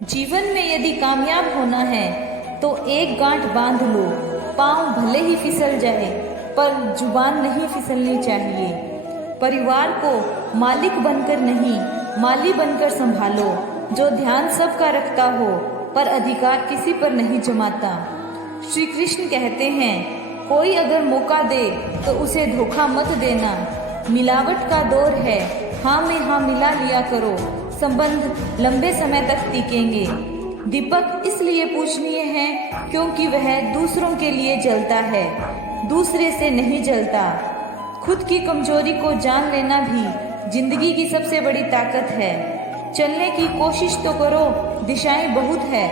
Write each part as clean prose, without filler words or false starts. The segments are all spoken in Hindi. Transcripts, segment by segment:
जीवन में यदि कामयाब होना है तो एक गांठ बांध लो। पाँव भले ही फिसल जाए पर जुबान नहीं फिसलनी चाहिए। परिवार को मालिक बनकर नहीं माली बनकर संभालो। जो ध्यान सबका रखता हो पर अधिकार किसी पर नहीं जमाता। श्री कृष्ण कहते हैं, कोई अगर मौका दे तो उसे धोखा मत देना। मिलावट का दौर है, हाँ में हाँ मिला लिया करो, संबंध लंबे समय तक टिकेंगे। दीपक इसलिए पूजनीय है क्योंकि वह दूसरों के लिए जलता है, दूसरे से नहीं जलता। खुद की कमजोरी को जान लेना भी जिंदगी की सबसे बड़ी ताकत है। चलने की कोशिश तो करो, दिशाएं बहुत है।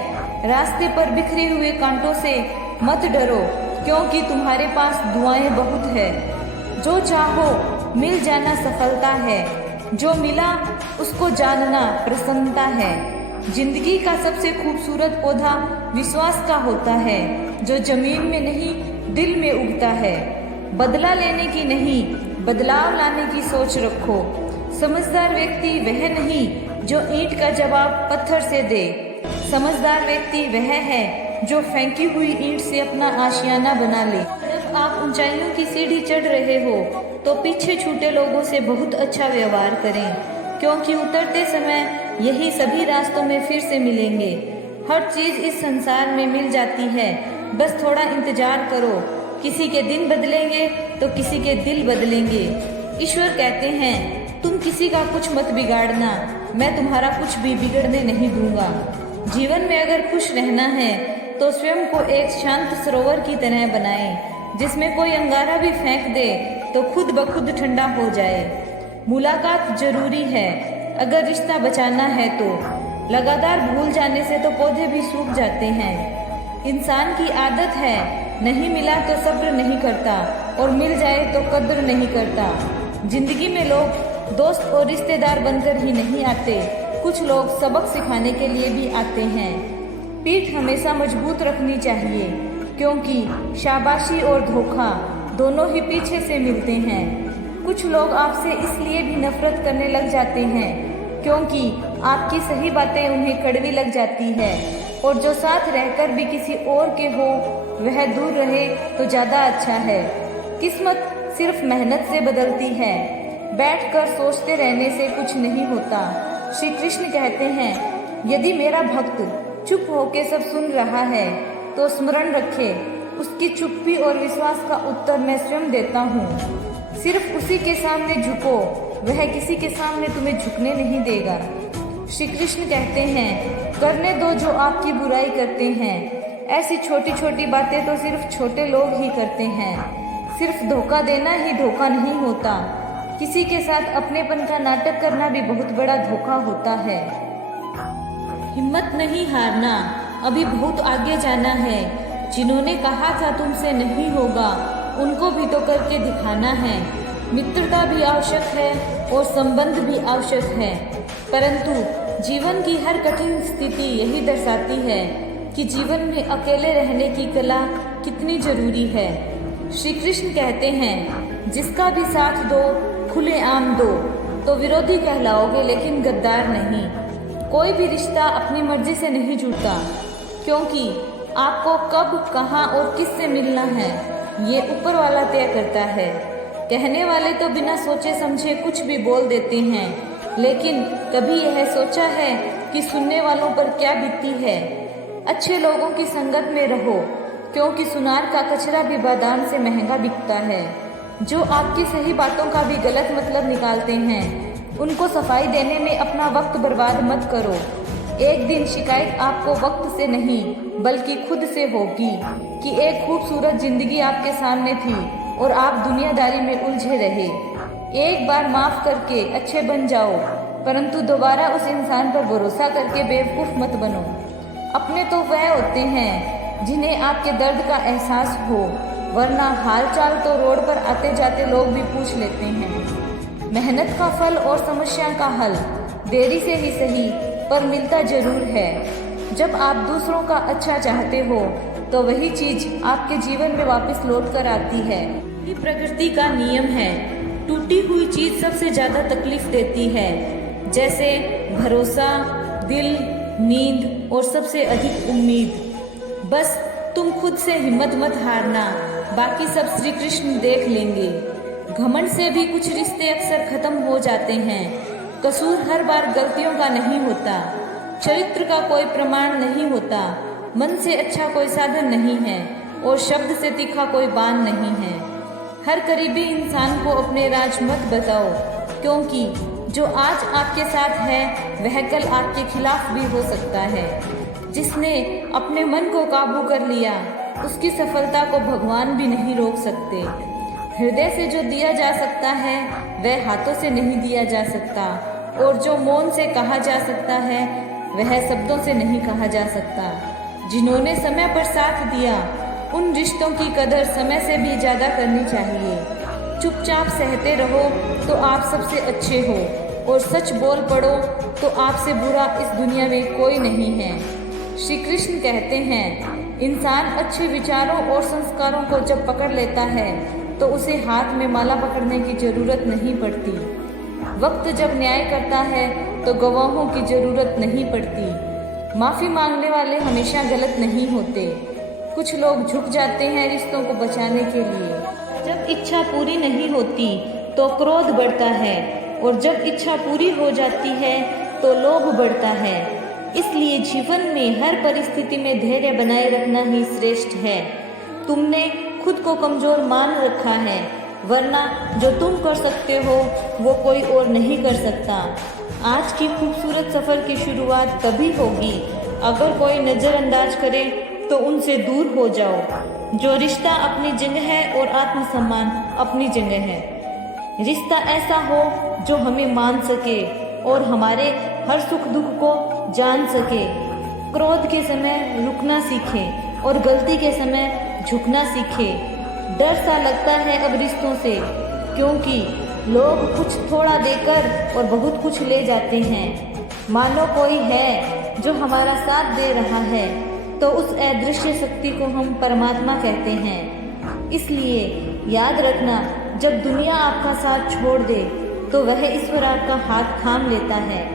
रास्ते पर बिखरे हुए कांटों से मत डरो क्योंकि तुम्हारे पास दुआएं बहुत है। जो चाहो मिल जाना सफलता है, जो मिला उसको जानना प्रसन्नता है। जिंदगी का सबसे खूबसूरत पौधा विश्वास का होता है, जो जमीन में नहीं दिल में उगता है। बदला लेने की नहीं बदलाव लाने की सोच रखो। समझदार व्यक्ति वह नहीं जो ईंट का जवाब पत्थर से दे। समझदार व्यक्ति वह है जो फेंकी हुई ईंट से अपना आशियाना बना ले। जब आप ऊंचाइयों की सीढ़ी चढ़ रहे हो तो पीछे छूटे लोगों से बहुत अच्छा व्यवहार करें क्योंकि उतरते समय यही सभी रास्तों में फिर से मिलेंगे। हर चीज इस संसार में मिल जाती है, बस थोड़ा इंतजार करो। किसी के दिन बदलेंगे तो किसी के दिल बदलेंगे। ईश्वर कहते हैं, तुम किसी का कुछ मत बिगाड़ना, मैं तुम्हारा कुछ भी बिगड़ने नहीं दूंगा। जीवन में अगर खुश रहना है तो स्वयं को एक शांत सरोवर की तरह बनाएं, जिसमें कोई अंगारा भी फेंक दे तो खुद ब खुद ठंडा हो जाए। मुलाकात जरूरी है अगर रिश्ता बचाना है तो। लगातार भूल जाने से तो पौधे भी सूख जाते हैं। इंसान की आदत है, नहीं मिला तो सब्र नहीं करता और मिल जाए तो कद्र नहीं करता। जिंदगी में लोग दोस्त और रिश्तेदार बनकर ही नहीं आते, कुछ लोग सबक सिखाने के लिए भी आते हैं। पीठ हमेशा मजबूत रखनी चाहिए क्योंकि शाबाशी और धोखा दोनों ही पीछे से मिलते हैं। कुछ लोग आपसे इसलिए भी नफरत करने लग जाते हैं क्योंकि आपकी सही बातें उन्हें कड़वी लग जाती है। और जो साथ रहकर भी किसी और के हो वह दूर रहे तो ज्यादा अच्छा है। किस्मत सिर्फ मेहनत से बदलती है, बैठकर सोचते रहने से कुछ नहीं होता। श्री कृष्ण कहते हैं, यदि मेरा भक्त चुप होके सब सुन रहा है तो स्मरण रखे, उसकी चुप्पी और विश्वास का उत्तर मैं स्वयं देता हूँ। सिर्फ उसी के सामने झुको, वह किसी के सामने तुम्हें झुकने नहीं देगा। श्री कृष्ण कहते हैं, करने दो जो आपकी बुराई करते हैं। ऐसी छोटी छोटी बातें तो सिर्फ छोटे लोग ही करते हैं। सिर्फ धोखा देना ही धोखा नहीं होता, किसी के साथ अपनेपन का नाटक करना भी बहुत बड़ा धोखा होता है। हिम्मत नहीं हारना, अभी बहुत आगे जाना है। जिन्होंने कहा था तुमसे नहीं होगा, उनको भी तो करके दिखाना है। मित्रता भी आवश्यक है और संबंध भी आवश्यक है, परंतु जीवन की हर कठिन स्थिति यही दर्शाती है कि जीवन में अकेले रहने की कला कितनी जरूरी है। श्री कृष्ण कहते हैं, जिसका भी साथ दो खुलेआम दो तो विरोधी कहलाओगे लेकिन गद्दार नहीं। कोई भी रिश्ता अपनी मर्जी से नहीं जुड़ता क्योंकि आपको कब कहाँ और किससे मिलना है ये ऊपर वाला तय करता है। कहने वाले तो बिना सोचे समझे कुछ भी बोल देते हैं, लेकिन कभी यह सोचा है कि सुनने वालों पर क्या बीतती है। अच्छे लोगों की संगत में रहो क्योंकि सुनार का कचरा भी बादाम से महंगा बिकता है। जो आपकी सही बातों का भी गलत मतलब निकालते हैं, उनको सफाई देने में अपना वक्त बर्बाद मत करो। एक दिन शिकायत आपको वक्त से नहीं बल्कि खुद से होगी कि एक खूबसूरत जिंदगी आपके सामने थी और आप दुनियादारी में उलझे रहे। एक बार माफ करके अच्छे बन जाओ, परंतु दोबारा उस इंसान पर भरोसा करके बेवकूफ मत बनो। अपने तो वह होते हैं जिन्हें आपके दर्द का एहसास हो, वरना हालचाल तो रोड पर आते जाते लोग भी पूछ लेते हैं। मेहनत का फल और समस्या का हल देरी से ही सही पर मिलता जरूर है। जब आप दूसरों का अच्छा चाहते हो तो वही चीज आपके जीवन में वापस लौट कर आती है। ये प्रकृति का नियम है। टूटी हुई चीज सबसे ज्यादा तकलीफ देती है, जैसे भरोसा, दिल, नींद, और सबसे अधिक उम्मीद। बस तुम खुद से हिम्मत मत हारना, बाकी सब श्री कृष्ण देख लेंगे। घमंड से भी कुछ रिश्ते अक्सर खत्म हो जाते हैं। कसूर हर बार गलतियों का नहीं होता, चरित्र का कोई प्रमाण नहीं होता, मन से अच्छा कोई साधन नहीं है और शब्द से तीखा कोई बाण नहीं है। हर करीबी इंसान को अपने राज मत बताओ, क्योंकि जो आज आपके साथ है वह कल आपके खिलाफ भी हो सकता है। जिसने अपने मन को काबू कर लिया उसकी सफलता को भगवान भी नहीं रोक सकते। हृदय से जो दिया जा सकता है वह हाथों से नहीं दिया जा सकता, और जो मौन से कहा जा सकता है वह शब्दों से नहीं कहा जा सकता। जिन्होंने समय पर साथ दिया उन रिश्तों की कदर समय से भी ज़्यादा करनी चाहिए। चुपचाप सहते रहो तो आप सबसे अच्छे हो, और सच बोल पड़ो तो आपसे बुरा इस दुनिया में कोई नहीं है। श्री कृष्ण कहते हैं, इंसान अच्छे विचारों और संस्कारों को जब पकड़ लेता है तो उसे हाथ में माला पकड़ने की जरूरत नहीं पड़ती। वक्त जब न्याय करता है तो गवाहों की जरूरत नहीं पड़ती। माफ़ी मांगने वाले हमेशा गलत नहीं होते। कुछ लोग झुक जाते हैं रिश्तों को बचाने के लिए। जब इच्छा पूरी नहीं होती तो क्रोध बढ़ता है, और जब इच्छा पूरी हो जाती है तो लोभ बढ़ता है। इसलिए जीवन में हर परिस्थिति में धैर्य बनाए रखना ही श्रेष्ठ है। तुमने खुद को कमजोर मान रखा है, वरना जो तुम कर सकते हो वो कोई और नहीं कर सकता। आज की खूबसूरत सफ़र की शुरुआत तभी होगी अगर कोई नज़रअंदाज करे तो उनसे दूर हो जाओ। जो रिश्ता अपनी जगह है और आत्मसम्मान अपनी जगह है। रिश्ता ऐसा हो जो हमें मान सके और हमारे हर सुख दुख को जान सके। क्रोध के समय रुकना सीखे और गलती के समय झुकना सीखे। डर सा लगता है अब रिश्तों से, क्योंकि लोग कुछ थोड़ा देकर और बहुत कुछ ले जाते हैं। मानो कोई है जो हमारा साथ दे रहा है तो उस अदृश्य शक्ति को हम परमात्मा कहते हैं। इसलिए याद रखना, जब दुनिया आपका साथ छोड़ दे तो वह ईश्वर आपका हाथ थाम लेता है।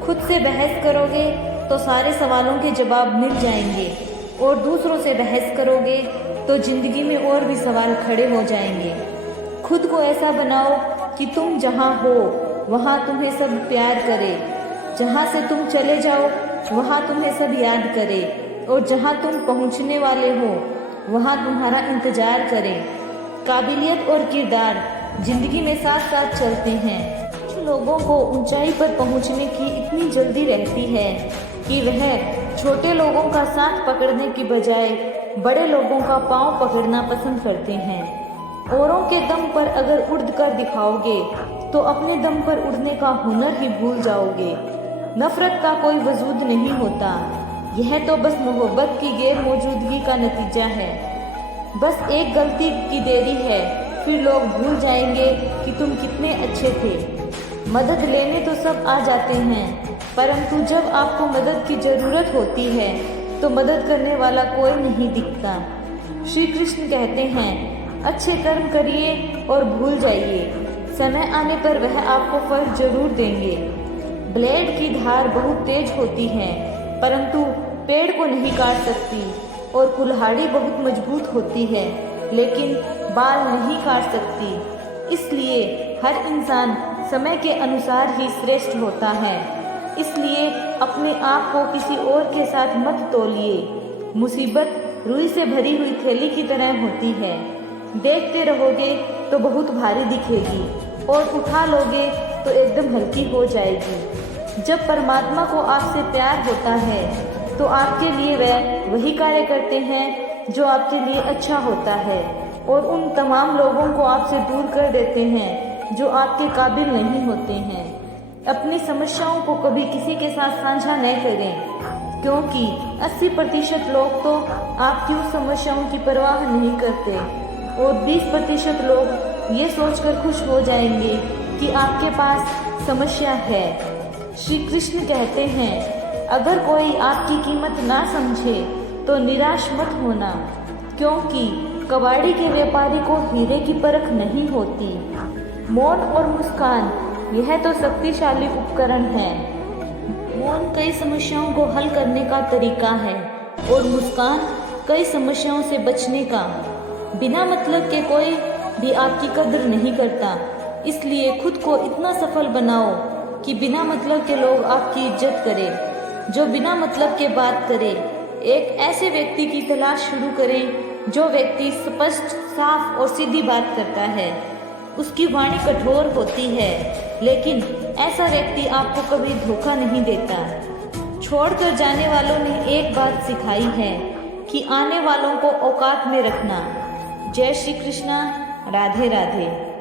खुद से बहस करोगे तो सारे सवालों के जवाब मिल जाएंगे, और दूसरों से बहस करोगे तो जिंदगी में और भी सवाल खड़े हो जाएंगे। खुद को ऐसा बनाओ कि तुम जहाँ हो वहाँ तुम्हें सब प्यार करे, जहाँ से तुम चले जाओ वहाँ तुम्हें सब याद करे, और जहाँ तुम पहुँचने वाले हो वहाँ तुम्हारा इंतजार करें। काबिलियत और किरदार जिंदगी में साथ साथ चलते हैं। कुछ लोगों को ऊंचाई पर पहुंचने की इतनी जल्दी रहती है कि वह छोटे लोगों का साथ पकड़ने की बजाय बड़े लोगों का पांव पकड़ना पसंद करते हैं। औरों के दम पर अगर उड़ कर दिखाओगे तो अपने दम पर उड़ने का हुनर ही भूल जाओगे। नफरत का कोई वजूद नहीं होता, यह तो बस मोहब्बत की गैर मौजूदगी का नतीजा है। बस एक गलती की देरी है, फिर लोग भूल जाएंगे कि तुम कितने अच्छे थे। मदद लेने तो सब आ जाते हैं, परंतु जब आपको मदद की ज़रूरत होती है तो मदद करने वाला कोई नहीं दिखता। श्री कृष्ण कहते हैं, अच्छे कर्म करिए और भूल जाइए, समय आने पर वह आपको फल जरूर देंगे। ब्लेड की धार बहुत तेज होती है, परंतु पेड़ को नहीं काट सकती, और कुल्हाड़ी बहुत मजबूत होती है लेकिन बाल नहीं काट सकती। इसलिए हर इंसान समय के अनुसार ही श्रेष्ठ होता है। इसलिए अपने आप को किसी और के साथ मत तोलिए। मुसीबत रुई से भरी हुई थैली की तरह होती है, देखते रहोगे तो बहुत भारी दिखेगी और उठा लोगे तो एकदम हल्की हो जाएगी। जब परमात्मा को आपसे प्यार होता है तो आपके लिए वही कार्य करते हैं जो आपके लिए अच्छा होता है, और उन तमाम लोगों को आपसे दूर कर देते हैं जो आपके काबिल नहीं होते हैं। अपनी समस्याओं को कभी किसी के साथ साझा न करें, क्योंकि 80% लोग तो आपकी उस समस्याओं की परवाह नहीं करते, और 20% लोग ये सोचकर खुश हो जाएंगे कि आपके पास समस्या है। श्री कृष्ण कहते हैं, अगर कोई आपकी कीमत ना समझे तो निराश मत होना, क्योंकि कबाड़ी के व्यापारी को हीरे की परख नहीं होती। मौन और मुस्कान यह तो शक्तिशाली उपकरण है। मौन कई समस्याओं को हल करने का तरीका है और मुस्कान कई समस्याओं से बचने का। बिना मतलब के कोई भी आपकी कदर नहीं करता, इसलिए खुद को इतना सफल बनाओ कि बिना मतलब के लोग आपकी इज्जत करें। जो बिना मतलब के बात करे, एक ऐसे व्यक्ति की तलाश शुरू करें जो व्यक्ति स्पष्ट, साफ और सीधी बात करता है। उसकी वाणी कठोर होती है, लेकिन ऐसा व्यक्ति आपको कभी धोखा नहीं देता। छोड़कर जाने वालों ने एक बात सिखाई है कि आने वालों को औकात में रखना। जय श्री कृष्णा। राधे राधे।